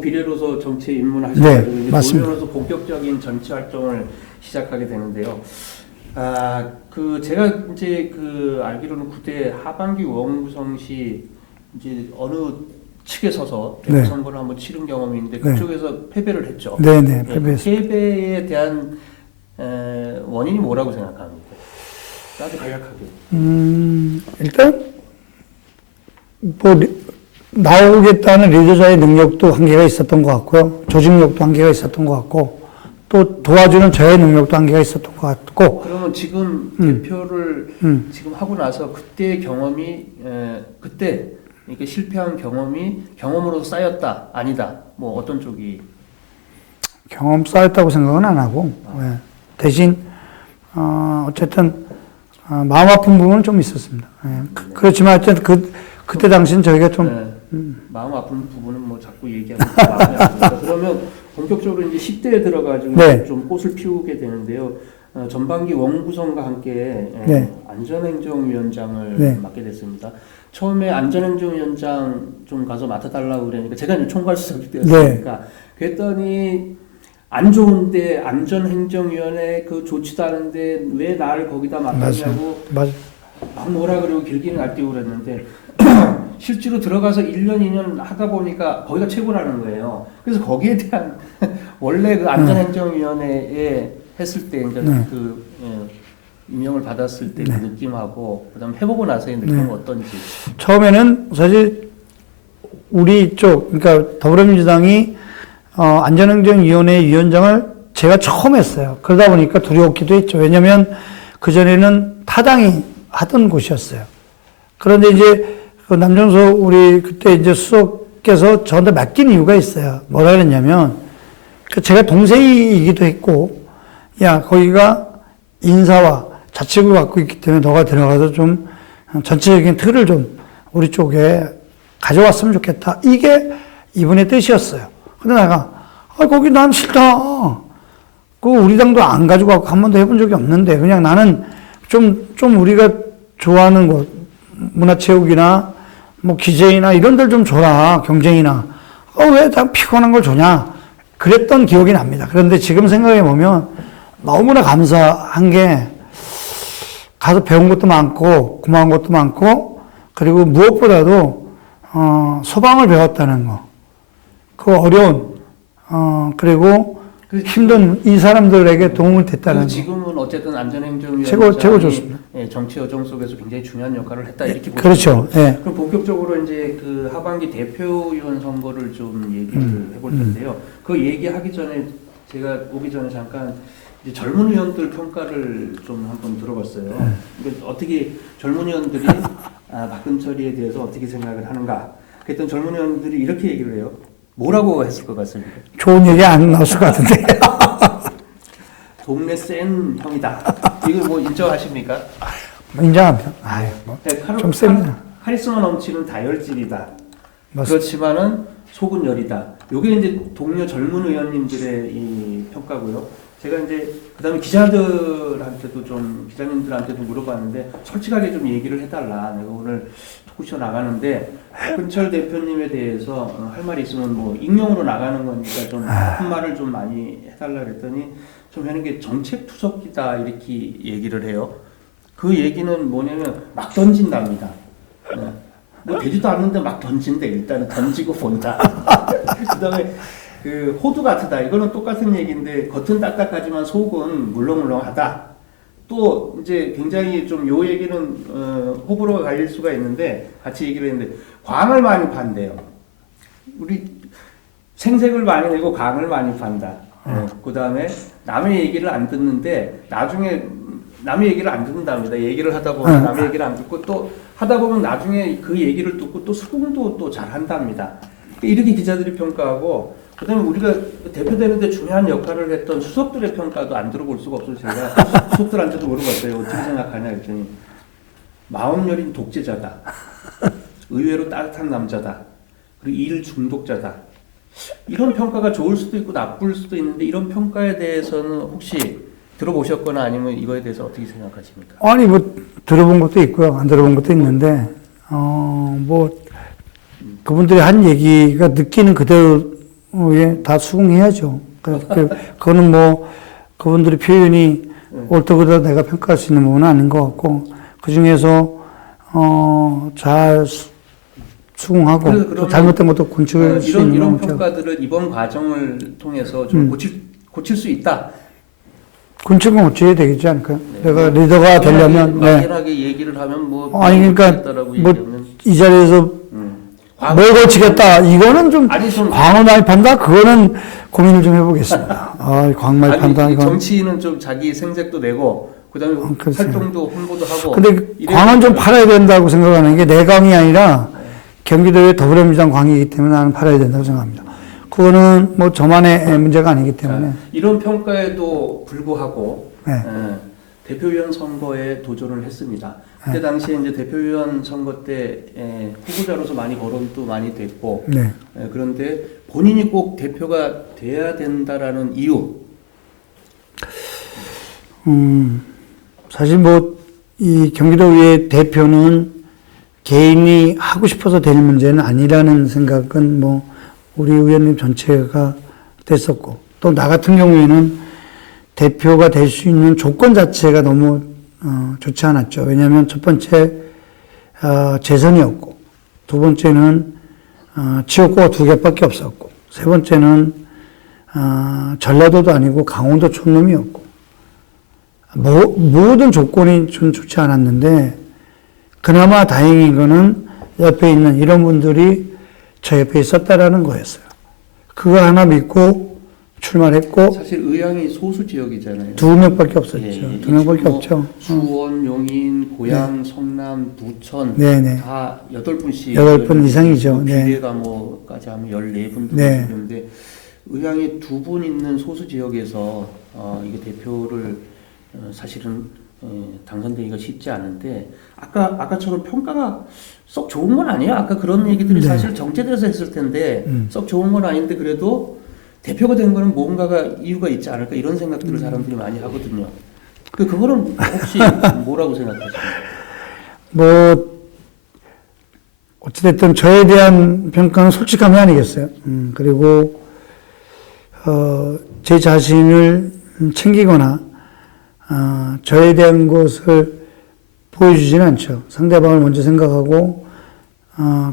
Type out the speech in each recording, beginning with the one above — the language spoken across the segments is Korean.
비례로서 정치에 입문하셔가지고 네, 이제 맞습니다. 도의원으로서 본격적인 정치 활동을 시작하게 되는데요. 제가 이제 알기로는 그때 하반기 원구성시 이제 어느 측에 서서 네. 선거를 한번 치른 경험이 있는데 네. 그쪽에서 패배를 했죠. 네네, 예, 패배했습니다. 패배에 대한 원인이 뭐라고 생각합니까? 아주 간략하게. 일단 뭐 나오겠다는 리더자의 능력도 한계가 있었던 것 같고요. 조직력도 한계가 있었던 것 같고 또 도와주는 저의 능력도 한계가 있었던 것 같고. 그러면 지금 대표를 지금 하고 나서 그때의 경험이 그때 이렇게 실패한 경험이 경험으로 쌓였다 아니다 뭐 어떤 쪽이 경험 쌓였다고 생각은 안 하고 예. 대신 어쨌든 마음 아픈 부분은 좀 있었습니다. 예. 그렇지만 하여튼 그때 당시는 저희가 좀 마음 아픈 부분은 뭐 자꾸 얘기하면 마음이 아프니까 그러면 본격적으로 이제 10대에 들어가지고 네. 좀 꽃을 피우게 되는데요. 전반기 원구성과 함께 네. 안전행정위원장을 네. 맡게 됐습니다. 처음에 안전행정위원장 좀 가서 맡아달라고 그러니까 제가 이제 총괄수석이 되었으니까 그랬더니 안 좋은데 안전행정위원회 그 좋지도 않은데 왜 나를 거기다 맡겼냐고 맞아. 막 뭐라 그러고 길기는 날뛰고 그랬는데 실제로 들어가서 1년, 2년 하다 보니까 거기가 최고라는 거예요. 그래서 거기에 대한 원래 그 안전행정위원회에 했을 때 그러니까 임명을 받았을 때 그 느낌하고 그다음 해보고 나서의 느낌은 어떤지. 처음에는 사실 우리 쪽 그러니까 더불어민주당이 안전행정위원회 위원장을 제가 처음 했어요. 그러다 보니까 두려웠기도 했죠. 왜냐하면 그전에는 타당이 하던 곳이었어요. 그런데 이제 그 남정석 우리 그때 이제 수석께서 저한테 맡긴 이유가 있어요. 뭐라 그랬냐면 제가 동생이기도 했고 야 거기가 인사와 자치구를 갖고 있기 때문에 너가 들어가서 좀 전체적인 틀을 좀 우리 쪽에 가져왔으면 좋겠다. 이게 이분의 뜻이었어요. 근데 내가 거기 난 싫다. 우리 당도 안 가지고 가고 한 번도 해본 적이 없는데 그냥 나는 좀 우리가 좋아하는 곳 문화체육이나 뭐 기재이나 이런 데를 좀 줘라. 경쟁이나. 왜 다 피곤한 걸 주냐. 그랬던 기억이 납니다. 그런데 지금 생각해 보면 너무나 감사한 게 가서 배운 것도 많고 고마운 것도 많고 그리고 무엇보다도 소방을 배웠다는 거. 그 어려운 그리고 힘든 이 사람들에게 도움을 됐다는 거. 지금은 어쨌든 안전행정위원장이 최고 좋습니다. 정치 여정 속에서 굉장히 중요한 역할을 했다 이렇게 보시면 그렇죠. 예. 그럼 본격적으로 이제 그 하반기 대표위원 선거를 좀 얘기를 해볼 텐데요. 그 얘기하기 전에 제가 오기 전에 잠깐 이제 젊은 의원들 평가를 좀 한번 들어봤어요. 그러니까 어떻게 젊은 의원들이 박근철이에 대해서 어떻게 생각을 하는가? 그랬더니 젊은 의원들이 이렇게 얘기를 해요. 뭐라고 했을 것 같습니까? 좋은 얘기 안 나왔을 것 같은데. 동네 센 형이다. 이거 뭐 인정하십니까? 인정합니다. 좀 셉니다. 카리스마 넘치는 다혈질이다. 맞습니다. 그렇지만은 속은 열이다. 요게 이제 동료 젊은 의원님들의 이 평가고요. 제가 이제 그다음에 기자님들한테도 물어봤는데 솔직하게 좀 얘기를 해달라. 내가 오늘 토크쇼 나가는데 박근철 대표님에 대해서 할 말이 있으면 뭐 익명으로 나가는 거니까 좀 한 말을 좀 많이 해달라 그랬더니 좀 하는 게 정책투석이다 이렇게 얘기를 해요. 그 얘기는 뭐냐면 막 던진답니다. 네. 뭐 되지도 않는데 막 던진대. 일단은 던지고 본다. 그다음에 그 호두 같으다. 이거는 똑같은 얘기인데 겉은 딱딱하지만 속은 물렁물렁하다. 또 이제 굉장히 좀 요 얘기는 호불호가 갈릴 수가 있는데 같이 얘기를 했는데 광을 많이 판대요. 우리 생색을 많이 내고 광을 많이 판다. 그 다음에 남의 얘기를 안 듣는데 나중에 남의 얘기를 안 듣는답니다. 얘기를 하다 보면 남의 얘기를 안 듣고 또 하다 보면 나중에 그 얘기를 듣고 또 수긍도 또 잘 한답니다. 이렇게 기자들이 평가하고 그다음에 우리가 대표되는데 중요한 역할을 했던 수석들의 평가도 안 들어볼 수가 없어서 제가 수석들한테도 물어봤어요. 어떻게 생각하냐 했더니 마음 여린 독재자다. 의외로 따뜻한 남자다. 그리고 일 중독자다. 이런 평가가 좋을 수도 있고 나쁠 수도 있는데 이런 평가에 대해서는 혹시 들어보셨거나 아니면 이거에 대해서 어떻게 생각하십니까? 아니 뭐 들어본 것도 있고요. 안 들어본 것도 있는데 뭐 그분들이 한 얘기가 느끼는 그대로 예, 다 수긍해야죠. 그거는 뭐 그분들의 표현이 옳다 그러다 내가 평가할 수 있는 부분은 아닌 것 같고 그 중에서 잘 수긍하고 그래서 또 그러면 잘못된 것도 곤충할 수 있는 이런 거죠. 평가들을 이번 과정을 통해서 좀 고칠 수 있다. 곤충은 어찌해야 되겠지 않을까요? 네. 내가 리더가 되려면 막연하게 얘기를 하면 뭐 아니 그러니까 고치겠다라고 뭐 얘기하면 이 자리에서 뭘 고치겠다 이거는 좀 아니 좀 광어말판다 그거는 고민을 좀 해보겠습니다. 광말판다 아니, 이건. 정치인은 좀 자기 생색도 내고 그다음에 글쎄요. 활동도 홍보도 하고. 근데 광은 좀 팔아야 된다고 생각하는 게 내 광이 아니라 경기도의 더불어민주당 광이기 때문에 나는 팔아야 된다고 생각합니다. 그거는 뭐 저만의 문제가 아니기 때문에. 이런 평가에도 불구하고 네. 대표위원 선거에 도전을 했습니다. 그때 당시에 이제 대표위원 선거 때 후보자로서 많이 거론도 많이 됐고 네. 그런데 본인이 꼭 대표가 돼야 된다라는 이유. 사실 뭐 이 경기도의회 대표는 개인이 하고 싶어서 될 문제는 아니라는 생각은 뭐 우리 의원님 전체가 됐었고 또 나 같은 경우에는 대표가 될 수 있는 조건 자체가 너무 좋지 않았죠. 왜냐하면 첫 번째 재선이었고 두 번째는 지역구가 2개밖에 없었고 세 번째는 전라도도 아니고 강원도 촌놈이었고 모든 조건이 좀 좋지 않았는데 그나마 다행인 거는 옆에 있는 이런 분들이 저 옆에 있었다라는 거였어요. 그거 하나 믿고 출마했고 사실 의향이 소수 지역이잖아요. 2명밖에 없었죠. 예, 2명밖에 뭐 없죠. 수원, 용인, 고양, 성남, 부천 네네. 다 8분씩 8분 이상이죠. 네. 비례가뭐까지 하면 14분 네. 되는데 의향이 2분 있는 소수 지역에서 이게 대표를 사실은 당선되기가 쉽지 않은데 아까처럼 평가가 썩 좋은 건 아니에요. 아까 그런 얘기들이 네. 사실 정제돼서 했을 텐데 썩 좋은 건 아닌데 그래도 대표가 된 거는 뭔가가 이유가 있지 않을까 이런 생각들을 사람들이 많이 하거든요. 그거는 혹시 뭐라고 생각하십니까? 뭐 어찌됐든 저에 대한 평가는 솔직함이 아니겠어요. 그리고 제 자신을 챙기거나 저에 대한 것을 보여주지는 않죠. 상대방을 먼저 생각하고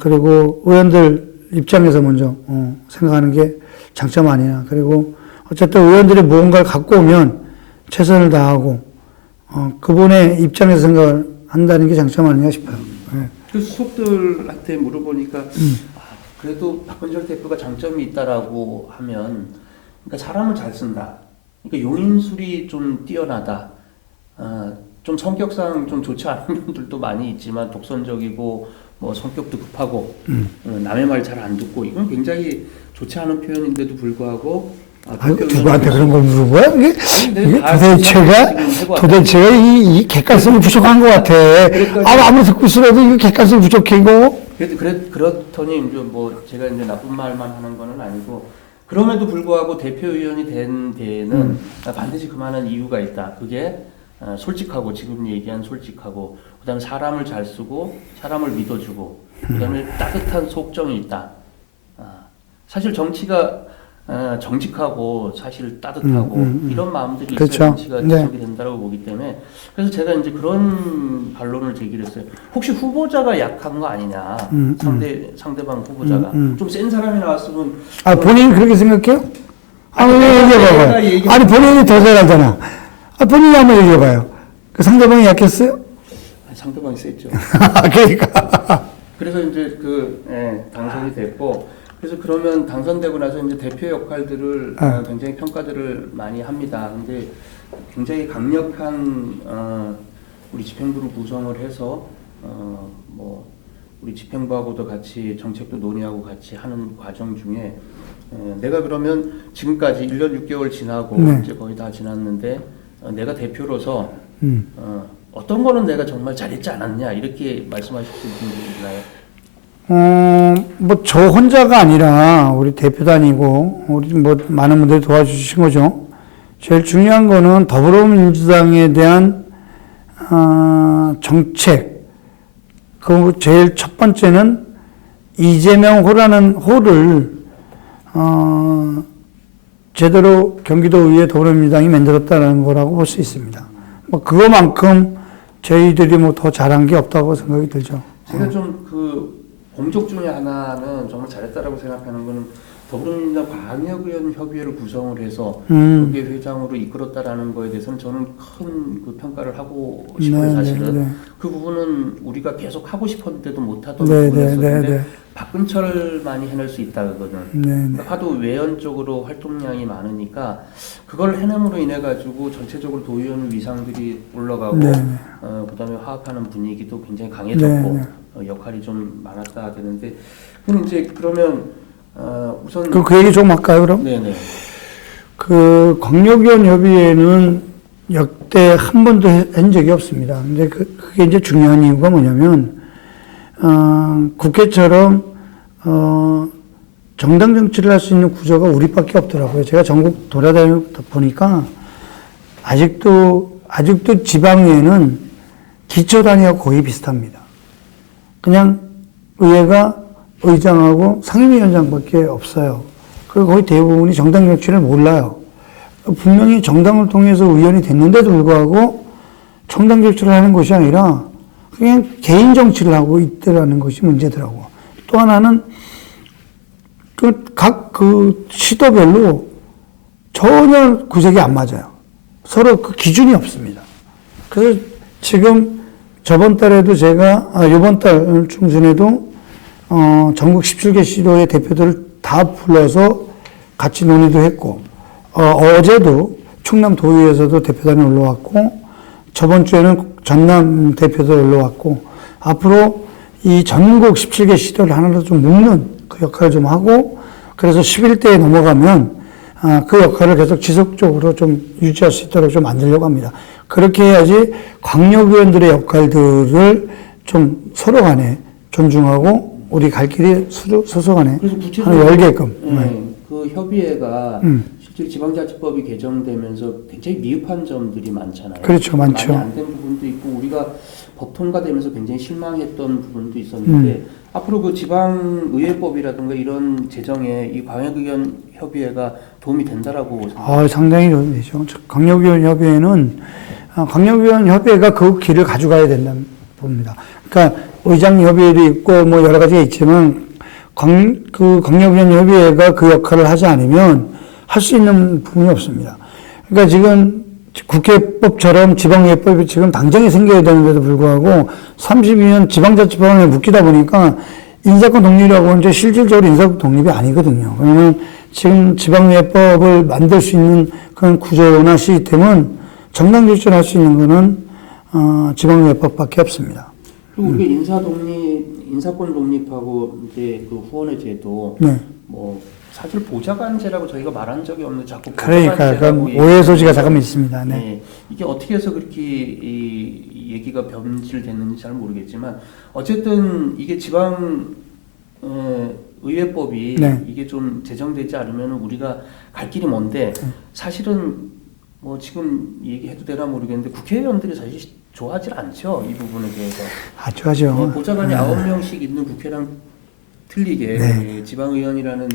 그리고 의원들 입장에서 먼저 생각하는 게 장점 아니냐. 그리고 어쨌든 의원들이 무언가를 갖고 오면 최선을 다하고 그분의 입장에서 생각을 한다는 게 장점 아니냐 싶어요. 네. 그 수석들한테 물어보니까 그래도 박건철 대표가 장점이 있다라고 하면 그러니까 사람을 잘 쓴다. 그러니까 용인술이 좀 뛰어나다. 좀 성격상 좀 좋지 않은 분들도 많이 있지만 독선적이고 뭐 성격도 급하고 남의 말 잘 안 듣고 이건 굉장히 좋지 않은 표현인데도 불구하고 누구한테 그런 걸 물어봐요? 이게 다 도대체가 이 객관성이 부족한 것 같아. 아무리 듣고 있어도 이거 객관성이 부족해, 이거. 그렇더니 이제 뭐 제가 이제 나쁜 말만 하는 거는 아니고 그럼에도 불구하고 대표위원이 된 데에는 반드시 그만한 이유가 있다. 그게 솔직하고 지금 얘기한 솔직하고 그다음에 사람을 잘 쓰고 사람을 믿어주고 그다음에 따뜻한 속정이 있다. 사실 정치가 정직하고 사실 따뜻하고 이런 마음들이 그렇죠. 있어야 정치가 네. 지속이 된다고 보기 때문에 그래서 제가 이제 그런 반론을 제기했어요. 혹시 후보자가 약한 거 아니냐? 상대방 후보자가 좀 센 사람이 나왔으면 본인이 그렇게 생각해요? 얘기해봐봐요. 아니, 본인이 더 잘하잖아. 본인이 한번 얘기해봐요. 그 상대방이 약했어요? 상대방이 셌죠. 그러니까. 그래서 이제 당선이 됐고, 그래서 그러면 당선되고 나서 이제 대표 역할들을 굉장히 평가들을 많이 합니다. 근데 굉장히 강력한 우리 집행부를 구성을 해서 뭐 우리 집행부하고도 같이 정책도 논의하고 같이 하는 과정 중에 내가 그러면 지금까지 1년 6개월 지나고 이제 거의 다 지났는데 내가 대표로서 어떤 거는 내가 정말 잘했지 않았냐 이렇게 말씀하실 분들이 있나요? 뭐 저 혼자가 아니라 우리 대표단이고 우리 뭐 많은 분들이 도와주신 거죠. 제일 중요한 거는 더불어민주당에 대한 정책. 그 제일 첫 번째는 이재명 호라는 호를 제대로 경기도의회 더불어민주당이 만들었다는 거라고 볼 수 있습니다. 뭐 그거만큼 저희들이 뭐 더 잘한 게 없다고 생각이 들죠. 제가 좀 그 공적 중에 하나는 정말 잘했다라고 생각하는 거는 더불어민주당 광역의원 협의회를 구성을 해서 협의회 회장으로 이끌었다라는 거에 대해서는 저는 큰 그 평가를 하고 싶어요. 사실은 그 부분은 우리가 계속 하고 싶었는데도 못하던 부분이었었는데 박근철만이 해낼 수 있다 그거는. 그러니까 하도 외연 쪽으로 활동량이 많으니까 그걸 해냄으로 인해 가지고 전체적으로 도의원 위상들이 올라가고 그다음에 화합하는 분위기도 굉장히 강해졌고 역할이 좀 많았다 되는데 그럼 이제 그러면 우선 그 얘기 좀 할까요 그럼? 네네. 그 광역위원 협의회는 역대 한 번도 한 적이 없습니다. 근데 그게 이제 중요한 이유가 뭐냐면 국회처럼 정당 정치를 할 수 있는 구조가 우리밖에 없더라고요. 제가 전국 돌아다니다 보니까 아직도 지방의회는 기초단위하고 거의 비슷합니다. 그냥 의회가 의장하고 상임위원장밖에 없어요. 그리고 거의 대부분이 정당 정치를 몰라요. 분명히 정당을 통해서 의원이 됐는데도 불구하고 정당 정치를 하는 것이 아니라 그냥 개인 정치를 하고 있더라는 것이 문제더라고. 또 하나는 각 시도별로 전혀 구색이 안 맞아요. 서로 그 기준이 없습니다. 그래서 지금 저번 달에도 이번 달 중순에도 전국 17개 시도의 대표들을 다 불러서 같이 논의도 했고, 어제도 충남 도의회에서도 대표단이 올라왔고, 저번 주에는 전남 대표도 올라왔고, 앞으로 이 전국 17개 시도를 하나로 좀 묶는 그 역할을 좀 하고, 그래서 11대에 넘어가면, 그 역할을 계속 지속적으로 좀 유지할 수 있도록 좀 만들려고 합니다. 그렇게 해야지 광역의원들의 역할들을 좀 서로 간에 존중하고, 우리 갈 길이 소소간에 하나 열게끔. 그 협의회가 실제 지방자치법이 개정되면서 굉장히 미흡한 점들이 많잖아요. 그렇죠, 많죠. 많이 안 된 부분도 있고 우리가 법 통과되면서 굉장히 실망했던 부분도 있었는데 앞으로 그 지방의회법이라든가 이런 제정에 이 광역의원 협의회가 도움이 된다라고 생각합니다. 상당히 도움이 되죠. 광역의원 협의회는 광역의원 협의회가 그 길을 가져가야 된다는 봅니다. 그러니까 의장 협의회도 있고 뭐 여러 가지가 있지만 광역의원 협의회가 그 역할을 하지 않으면 할 수 있는 부분이 없습니다. 그러니까 지금 국회법처럼 지방의회법이 지금 당장에 생겨야 되는데도 불구하고 32년 지방자치법원에 묶이다 보니까 인사권 독립이라고 하는 게 실질적으로 인사권 독립이 아니거든요. 그러면 지금 지방의회법을 만들 수 있는 그런 구조나 시스템은 정당 결정할 수 있는 거는 지방의회법밖에 없습니다. 그리고 우리가 인사권 독립하고 이제 그 후원의 제도, 뭐 사실 보좌관제라고 저희가 말한 적이 없는데 자꾸 보좌관제라고 오해 소지가 잠깐만 있습니다. 이게 어떻게 해서 그렇게 이 얘기가 변질됐는지 잘 모르겠지만 어쨌든 이게 지방 의회법이 이게 좀 제정되지 않으면 우리가 갈 길이 먼데 사실은 뭐 지금 얘기해도 되나 모르겠는데 국회의원들이 사실 좋아하지 않죠. 이 부분에 대해서. 좋아하죠. 보좌관이 9명씩 있는 국회랑 틀리게 지방의원이라는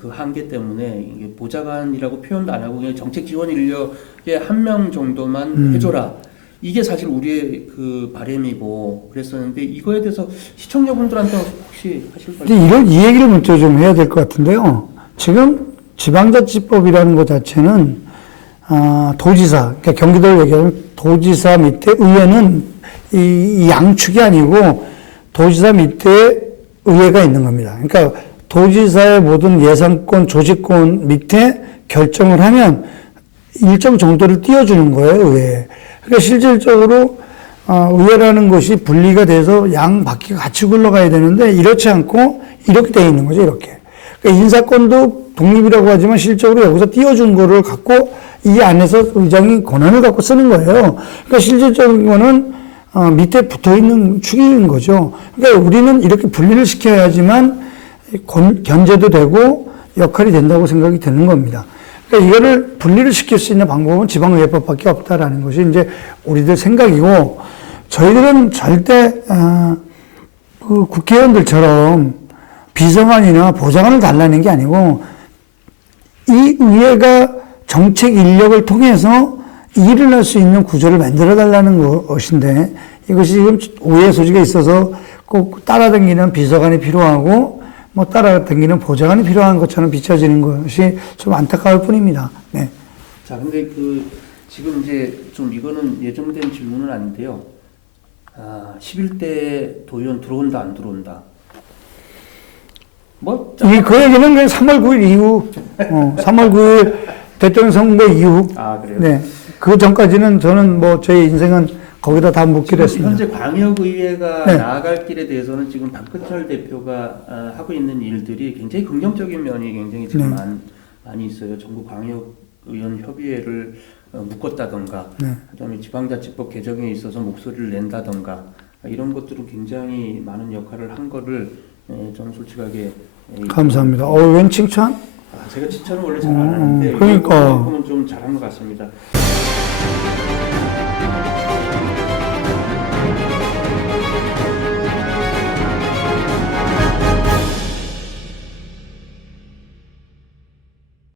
그 한계 때문에 이게 보좌관이라고 표현도 안 하고 그냥 정책 지원 인력에 1명 정도만 해줘라. 이게 사실 우리의 그 바람이고 그랬었는데 이거에 대해서 시청자분들한테 혹시 하실 말씀? 이 얘기를 먼저 좀 해야 될 것 같은데요. 지금 지방자치법이라는 것 자체는 도지사, 그러니까 경기도를 얘기하면 도지사 밑에 의회는 이 양축이 아니고 도지사 밑에 의회가 있는 겁니다. 그러니까 도지사의 모든 예산권, 조직권 밑에 결정을 하면 일정 정도를 띄워주는 거예요, 의회에. 그러니까 실질적으로 의회라는 것이 분리가 돼서 양 바퀴가 같이 굴러가야 되는데 이렇지 않고 이렇게 돼 있는 거죠, 이렇게. 그러니까 인사권도 독립이라고 하지만 실질적으로 여기서 띄워준 거를 갖고 이 안에서 의장이 권한을 갖고 쓰는 거예요. 그러니까 실질적인 거는 밑에 붙어 있는 축인 거죠. 그러니까 우리는 이렇게 분리를 시켜야지만 견제도 되고 역할이 된다고 생각이 드는 겁니다. 그러니까 이거를 분리를 시킬 수 있는 방법은 지방의회법밖에 없다라는 것이 이제 우리들 생각이고 저희들은 절대 그 국회의원들처럼 비서관이나 보좌관을 달라는 게 아니고 이 의회가 정책 인력을 통해서 일을 할 수 있는 구조를 만들어 달라는 것인데 이것이 지금 오해 소지가 있어서 꼭 따라다니는 비서관이 필요하고 뭐 따라다니는 보좌관이 필요한 것처럼 비춰지는 것이 좀 안타까울 뿐입니다. 네. 자, 근데 지금 이제 좀 이거는 예정된 질문은 아닌데요. 11대 도의원 들어온다, 안 들어온다? 그 얘기는 그냥 3월 9일 이후, 3월 9일 대통령 선거 이후. 그래요? 네. 그 전까지는 저는 뭐 제 인생은 거기다 다 묻기로 했습니다. 현재 광역의회가 네. 나아갈 길에 대해서는 지금 박근철 대표가 하고 있는 일들이 굉장히 긍정적인 면이 굉장히 지금 많이 있어요. 전국 광역의원 협의회를 묶었다던가, 그다음에 지방자치법 개정에 있어서 목소리를 낸다던가 이런 것들은 굉장히 많은 역할을 한 거를 저는 솔직하게 감사합니다. 웬 칭찬? 제가 칭찬은 원래 잘 안 하는데 그러니까 이만큼은 좀 잘한 것 같습니다.